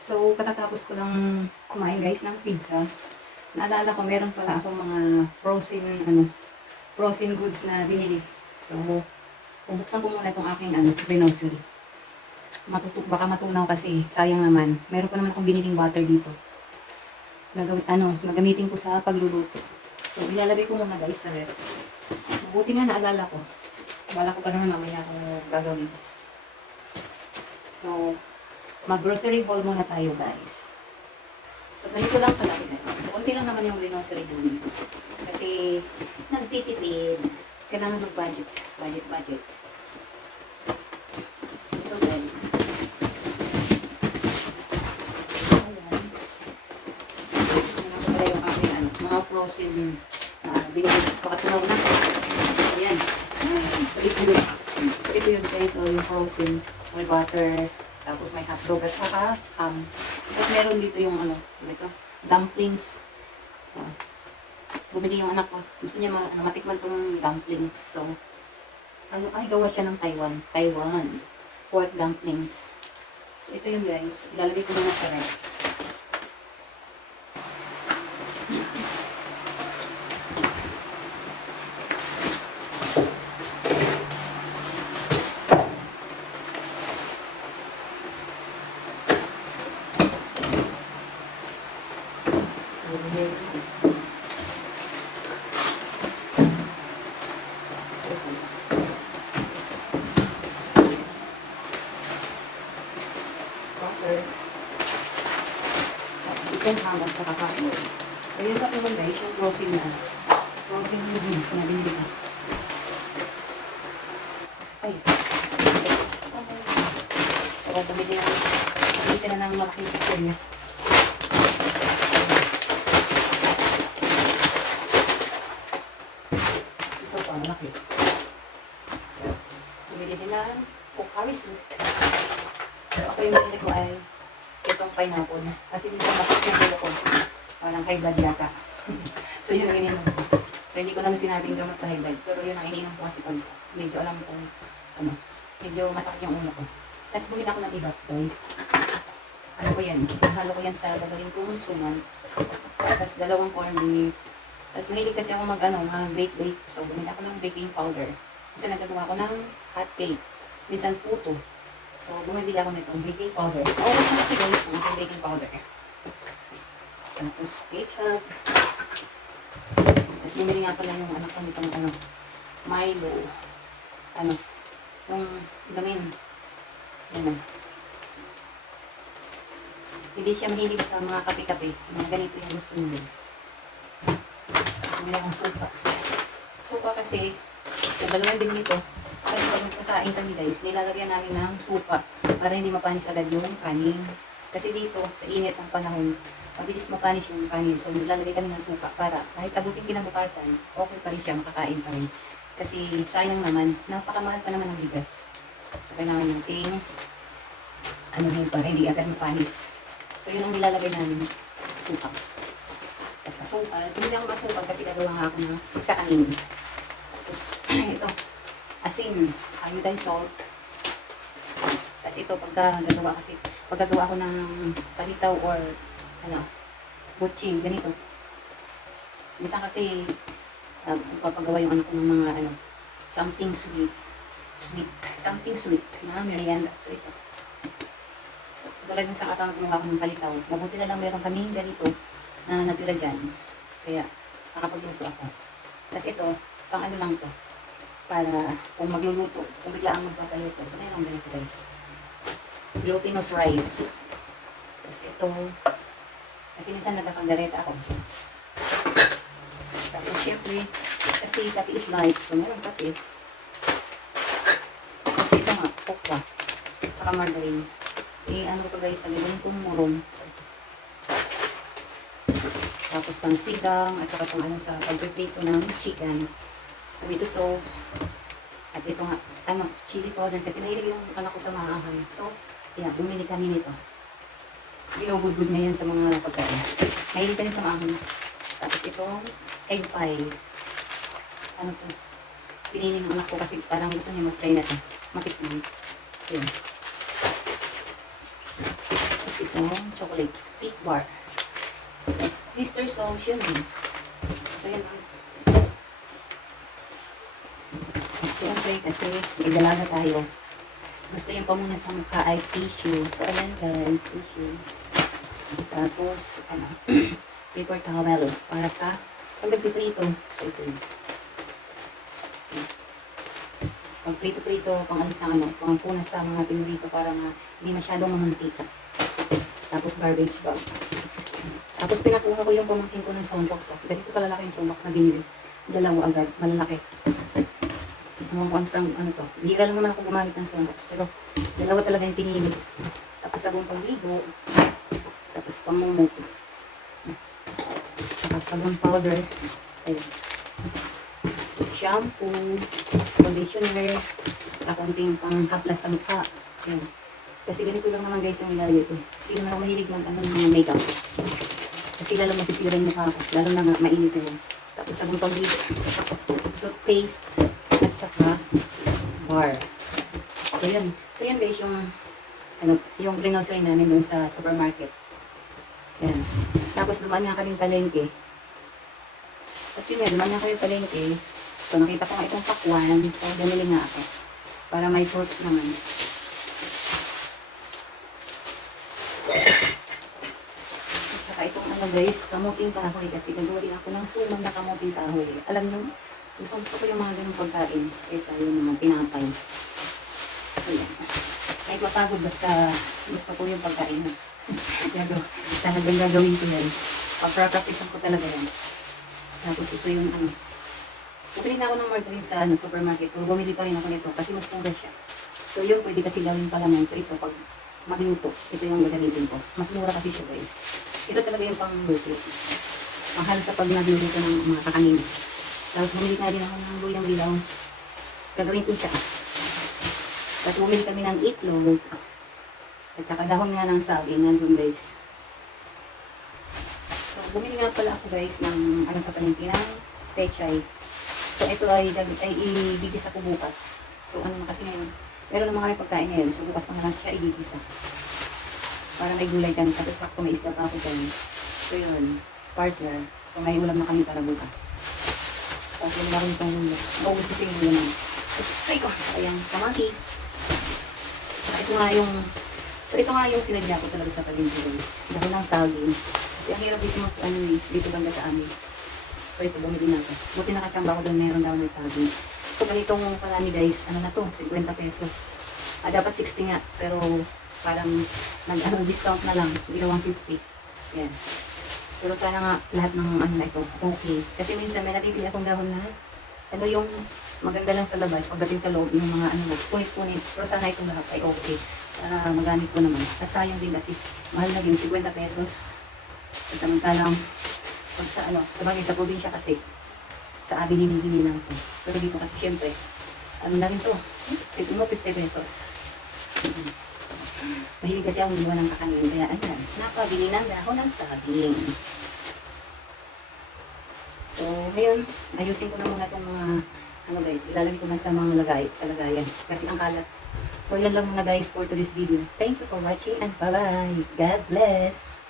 So, katatapos ko lang kumain guys ng pizza. Naalala ko, meron pala akong mga frozen goods na binili. So, bubuksan ko muna itong aking grocery. Baka matunaw kasi, sayang naman. Meron pa naman akong biniling butter dito. Gagamitin ko sa pagluluto. So, ilalagay ko muna guys sa ref. Mabuti nga naalala ko. Wala ko pa naman mamaya kung gagawin. So, mag-grocery haul muna tayo guys. So, ganito lang pala guys. So, konti lang naman yung grocery namin. Kasi, nagtitipid. Kailangan mag-budget. Budget. So, ito guys. Ayan. Ito pala yung aking mga frozen binili. Pakatunaw na. Ayan. So, ito yun guys. So, yung frozen. May butter. Tapos may hotdog at saka ham. Tapos meron dito yung dumplings. Bumili yung anak ko. Gusto niya matikman itong dumplings. So, gawa siya ng Taiwan. Pork dumplings. So, ito yung guys. Ilalagay ko muna sa ref. Itong ham at saka hotdog. So, yun pa naman guys, yung frozen noodles na binili ko. Ay. So, bumili ako. Isa na ng malaking picture niya. Ito pa, malaki. Bumili din na Pocari Sweat. So, ako yung binili ko ay itong pineapple. Kasi dito bakit yung gulo ko. Parang high blood yata. So yun ang ininom ko. So hindi ko naman sinabing gamot sa high blood. Pero yun ang ininom ko kasi pag medyo alam kong medyo masakit yung ulo ko. Tapos bumili ako ng iba guys. Ano ko yan? Halo ko yan sa gagawin kong suman. Tapos dalawang corn beef. Tapos mahilig kasi ako mag-bake. So bumili ako ng baking powder. Kasi nagagawa ko ng hot cake. Minsan puto. So, bumibili ako nitong baking powder. Always na kasi guys po itong baking powder. Tapos, ketchup. Tapos, bumili nga pala yung anak ko nitong Milo. Yung gamin. Yan. Hindi siya mahilig sa mga kape-kape. Mga ganito yung gusto niya. Tapos, bumili akong suka. Suka kasi, yung dalawang din nito. Kasi pag nagsasaing kami guys, nilalagyan namin ng suka para hindi mapanis agad yung kanin. Kasi dito, sa init ng panahon, mabilis mapanis yung kanin. So, nilalagay kami ng suka para kahit abutin kinabukasan, okay pa rin siya, makakain pa rin. Kasi sayang naman, napakamahal pa naman ng bigas. So, kailangan natin para hindi agad mapanis. So, yun ang nilalagay namin, suka. Tapos asukal, hindi ako masukal kasi gagawa nga ako ng kakanin. Tapos, ito. Asin, iodine salt. Tapos ito, pagkagawa ko ng palitaw or, butching, ganito. Minsan kasi, papagawa yung anak ko ng mga, something sweet, na merienda. So ito. So, tulad ng sa araw gumawa ko ng palitaw. Mabuti na lang meron kaming ganito na natira dyan. Kaya, nakapagluto ako. Tapos ito, pang lang to. Para kung magluluto, kung biglaan magpapayuto. So, mayroon ganito guys. Glutinous rice. Tapos ito, kasi minsan nagkakangareta ako. Tapos syempre, kasi kape is life. So, mayroon kape. Kasi ito nga, okra. Saka margarine. Ko guys, sabihin kong murong. So, tapos pang sigang, at saka pang sa pag-prepare ko ng chicken. Tomato sauce. At ito nga, chili powder. Kasi nahilig yung anak ko sa maahan. So, bumili kami nito. Ginugudgud na yan sa mga pagkain. Mahilig kami sa maahan. Tapos itong egg pie. Pinili ng anak ko kasi parang gusto niya mag-try na ito. Matikman. Yun. Tapos itong chocolate cake bar. Yes, Mr. Solution. So, yun. Siyempre, kasi may dalaga tayo. Gusto yung pamuna sa mukha ay tissue. So, ayan guys, tissue. Tapos, ano, paper towel para sa pag nagpiprito. So, ito yun. Pag prito-prito, pang alis na ano, pang punas sa mga pinurito para nga hindi masyadong mamantika. Tapos garbage bag. Tapos pinakuha ko yung pamangkin ko ng Sonrox. Ganito kalalaki yung Sonrox na binili. Dalawa agad, malalaki. Ano to. Bihira lang naman ako gumamit ng Sonrox. Pero dalawa talaga yung pinili. Tapos sabong pangligo. Tapos pamumuk. Tapos sabong powder. Ayun. Shampoo. Conditioner. Sa konting panghaplas sa mukha. Ayun. Kasi ganito lang naman guys yung ilalagay ko. Hindi naman ako mahilig ng mga makeup. Kasi lalo masisira yung mukha ko. Lalo na mainit yun. Tapos sabong pangligo. Toothpaste. At saka bar. So yun. So yun guys yung yung grocery namin dun sa supermarket. Yan. Tapos dumaan nga kami palengke. At yun nga, dumaan nga kami palengke. So nakita ko nga itong pakwan. So bumili nga ako. Para may fruits naman. At saka itong guys, kamuting kahoy. Kasi gagawa din ako ng suman na kamuting kahoy. Alam nyo, gusto ko yung mga ganung pagkain kaysa yung mga pinapay. So yan. Kahit mapagod, basta gusto ko yung pagkain na. Talagang gagawin ko yan. Pag-practicean ko talaga yan. Tapos ito yung bumili na ako ng margarine sa supermarket. Pero bumili pa rin ako nito kasi mas mura siya. So yun, pwede kasi gawin palaman. So ito, pag magluto, ito yung gagamitin ko. Mas mura kasi siya guys. Ito talaga yung pang-luto. Mahal sa pag nagluto ng mga kakanin. Tapos bumili na rin ako ng buyang bilaw. Gagawin ko siya. Tapos bumili kami ng itlog. At saka dahon nga ng saging. Nandun guys. So bumili nga pala ako guys ng sa palengke ng pechay. So ito ay ibigis ako bukas. So kasi ngayon, meron naman kami pagkain ngayon. So bukas pa nga lang siya ibigisa. Para may gulay kami. Tapos sakto may isda pa ako dyan. So yun, partner. So may ulam na kami para bukas. Tapos yun na rin itong ulo. Mauusitin mo yun. Ay ko, ayan, kamatis. So ito nga yung sinadya ko talaga sa palengke guys. Dahon ng saging. Kasi ang hirap dito dito banda sa amin. So ito, bumili na ito. Buti nakasyamba ko doon, meron daw ng saging. So ganitong parami guys, na to, 50 pesos. Dapat 60 nga, pero parang discount na lang, hindi na 150. Yan. Pero sana nga lahat ng na ito, okay. Kasi minsan may nabibili akong dahon na, yung maganda lang sa labas, pagdating sa loob, yung mga punit-punit. Pero sana itong lahat ay okay. Para magamit ko naman. Kasi sayang din kasi, mahal na din, 50 pesos. Samantalang, pag sabagay sa probinsya kasi, sa amin hinihingi lang ito. Pero dito kasi syempre, na rin to, 50 pesos. Mahilig kasi akong gawa ng kakanin. Kaya ayan, napabili ng dahon ng saging. So, ngayon, ayusin ko na muna itong mga, guys, ilalagay ko na sa mga lagayan. Kasi ang kalat. So, yan lang muna guys for today's video. Thank you for watching and bye-bye. God bless!